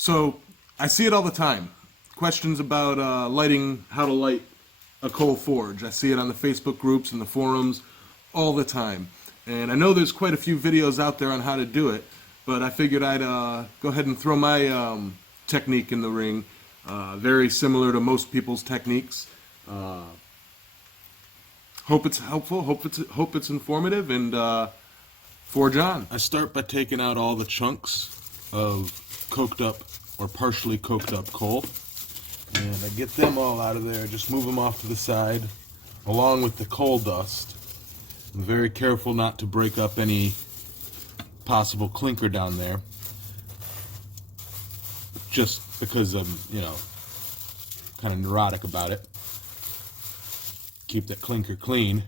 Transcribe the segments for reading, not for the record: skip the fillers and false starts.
So I see it all the time. Questions about how to light a coal forge. I see it on the Facebook groups and the forums all the time. And I know there's quite a few videos out there on how to do it, but I figured I'd go ahead and throw my technique in the ring. Very similar to most people's techniques. Hope it's helpful, hope it's informative, and forge on. I start by taking out all the chunks of coked up or partially coked up coal, and I get them all out of there. Just move them off to the side along with the coal dust. I'm very careful not to break up any possible clinker down there, just because I'm, kind of neurotic about it. Keep that clinker clean.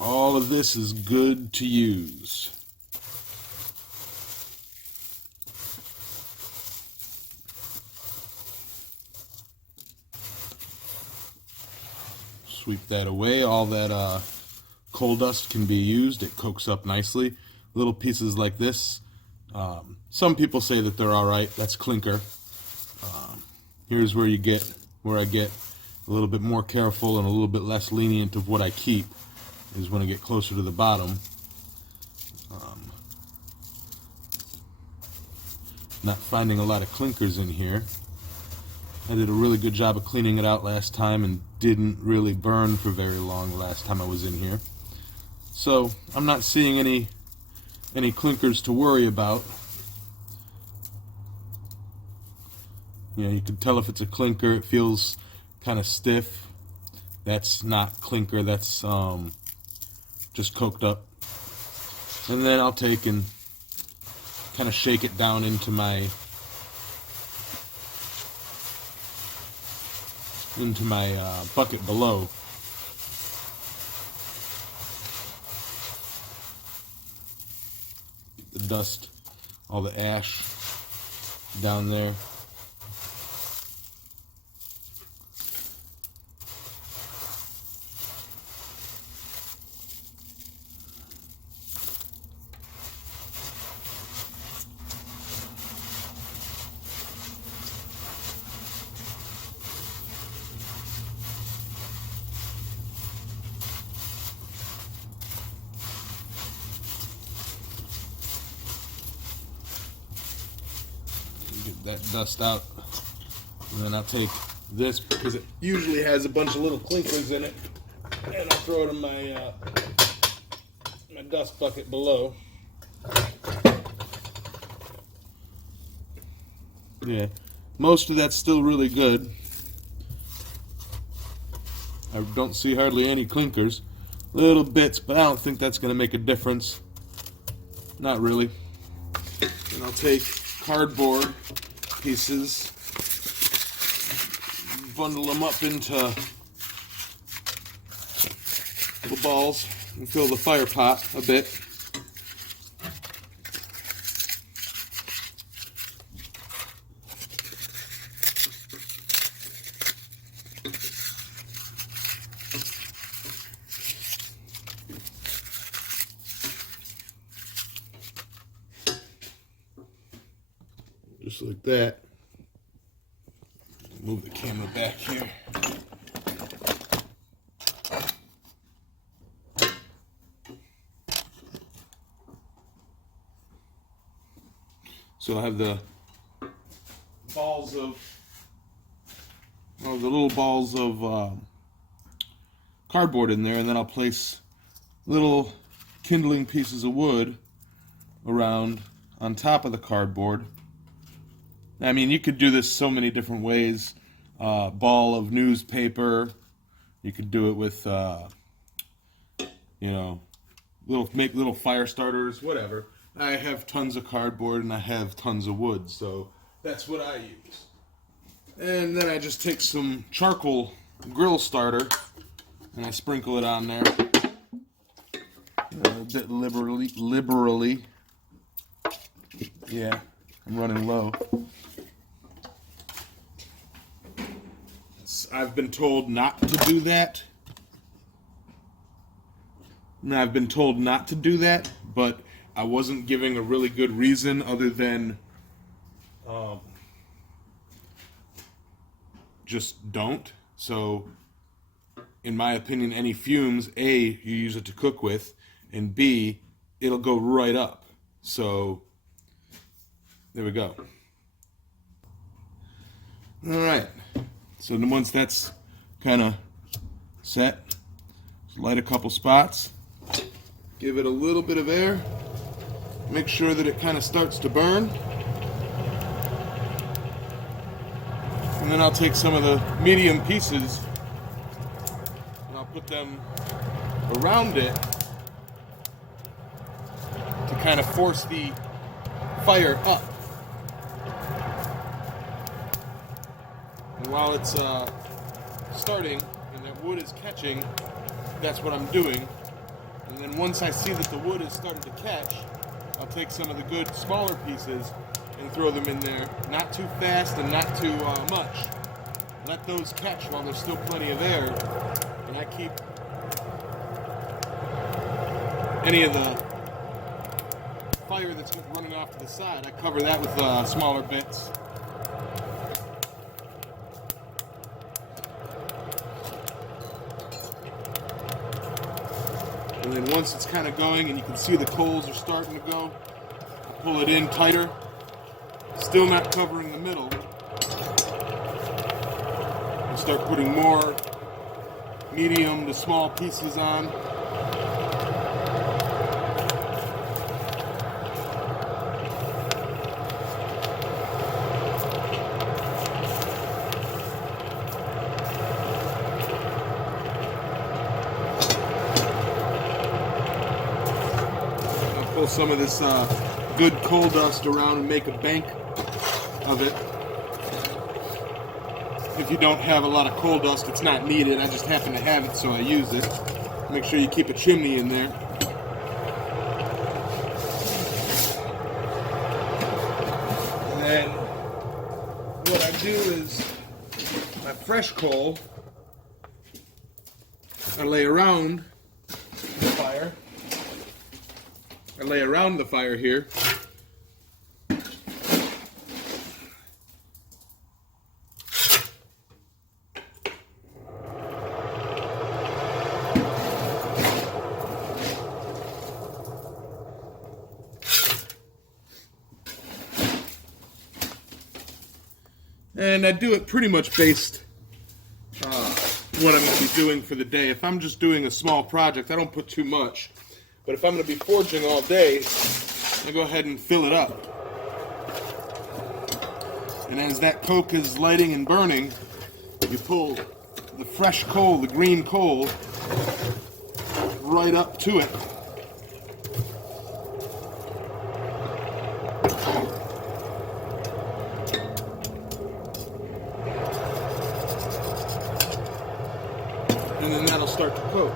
All of this is good to use. Sweep that away. All that coal dust can be used. It cokes up nicely. Little pieces like this. Some people say that they're alright. That's clinker. Here's where I get a little bit more careful and a little bit less lenient of what I keep, is when I get closer to the bottom. Not finding a lot of clinkers in here. I did a really good job of cleaning it out last time and didn't really burn for very long the last time I was in here. So I'm not seeing any clinkers to worry about. You can tell if it's a clinker. It feels kind of stiff. That's not clinker, that's just coked up. And then I'll take and kind of shake it down into my bucket below. Get the dust, all the ash down there. Get that dust out, and then I'll take this, because it usually has a bunch of little clinkers in it, and I'll throw it in my my dust bucket below. Yeah, most of that's still really good. I don't see hardly any clinkers. Little bits, but I don't think that's going to make a difference. Not really. And I'll take cardboard pieces, bundle them up into little balls, and fill the fire pot a bit. Just like that. Move the camera back here. So I have the balls of, the little balls of cardboard in there, and then I'll place little kindling pieces of wood around on top of the cardboard. I mean, you could do this so many different ways. Ball of newspaper. You could do it with, make little fire starters, whatever. I have tons of cardboard and I have tons of wood, so that's what I use. And then I just take some charcoal grill starter and I sprinkle it on there a bit liberally. Yeah, I'm running low. I've been told not to do that. But I wasn't giving a really good reason other than just don't. So, in my opinion, any fumes, A, you use it to cook with, and B, it'll go right up. So, there we go. Alright, so once that's kind of set, just light a couple spots, give it a little bit of air, make sure that it kind of starts to burn, and then I'll take some of the medium pieces and I'll put them around it to kind of force the fire up. And while it's starting and that wood is catching, that's what I'm doing. And then once I see that the wood is starting to catch, I'll take some of the good smaller pieces and throw them in there. Not too fast and not too much. Let those catch while there's still plenty of air. And I keep any of the fire that's running off to the side, I cover that with smaller bits. And then once it's kind of going and you can see the coals are starting to go, I'll pull it in tighter, still not covering the middle, and start putting more medium to small pieces on. Pull some of this good coal dust around and make a bank of it. If you don't have a lot of coal dust, it's not needed. I just happen to have it, so I use it. Make sure you keep a chimney in there. And then what I do is my fresh coal I lay around the fire. I lay around the fire here. And I do it pretty much based what I'm going to be doing for the day. If I'm just doing a small project, I don't put too much. But if I'm going to be forging all day, I go ahead and fill it up. And as that coke is lighting and burning, you pull the fresh coal, the green coal, right up to it. And then that'll start to coke.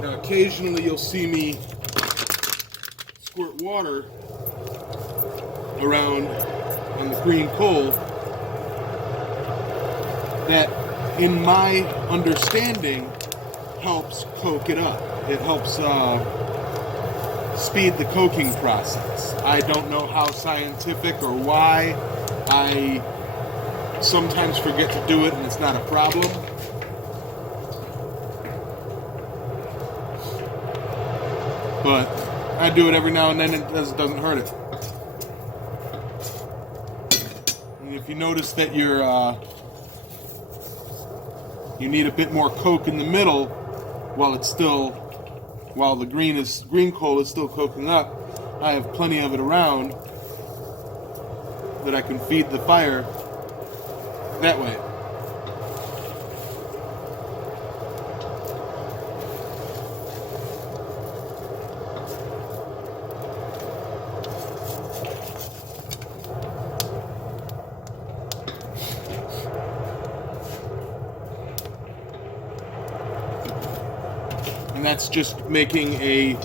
Now occasionally you'll see me squirt water around on the green coal. That, in my understanding, helps coke it up. It helps speed the coking process. I don't know how scientific or why. I sometimes forget to do it and it's not a problem. But I do it every now and then and it doesn't hurt it. And if you notice that you need a bit more coke in the middle while the green coal is still coking up, I have plenty of it around that I can feed the fire that way. And that's just making a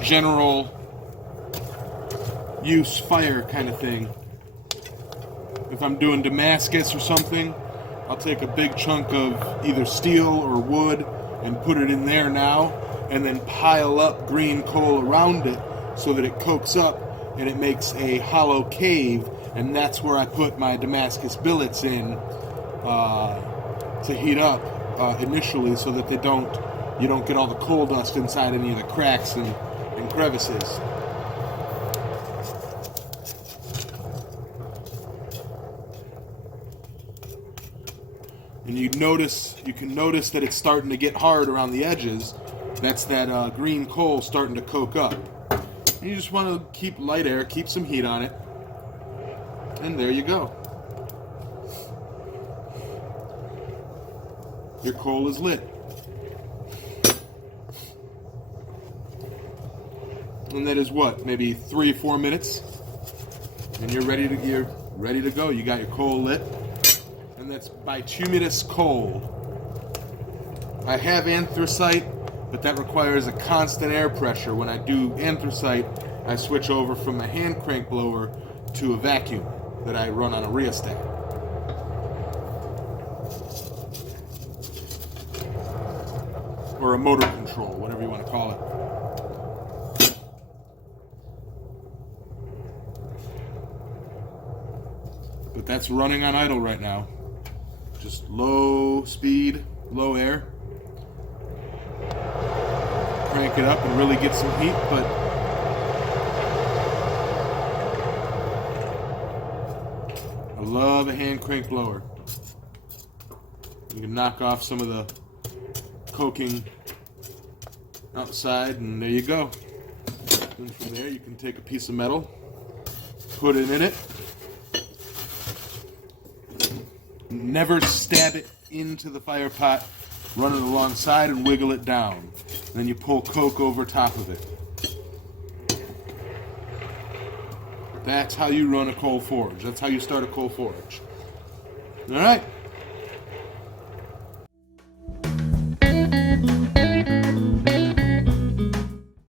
general use fire kind of thing. If I'm doing Damascus or something, I'll take a big chunk of either steel or wood and put it in there now, and then pile up green coal around it so that it cokes up and it makes a hollow cave, and that's where I put my Damascus billets in to heat up initially, so that you don't get all the coal dust inside any of the cracks and crevices. And you can notice that it's starting to get hard around the edges. That's that green coal starting to coke up. And you just want to keep light air, keep some heat on it, and there you go. Your coal is lit. And that is what, maybe 3 or 4 minutes, and you're ready to go. You got your coal lit, and that's bituminous coal. I have anthracite, but that requires a constant air pressure. When I do anthracite, I switch over from a hand crank blower to a vacuum that I run on a rheostat. Or a motor control, whatever you want to call it. But that's running on idle right now. Just low speed, low air. Crank it up and really get some heat, but I love a hand crank blower. You can knock off some of the coking outside, and there you go. And from there you can take a piece of metal, put it in it. Never stab it into the fire pot. Run it alongside and wiggle it down. And then you pull coke over top of it. That's how you run a coal forge. That's how you start a coal forge. All right.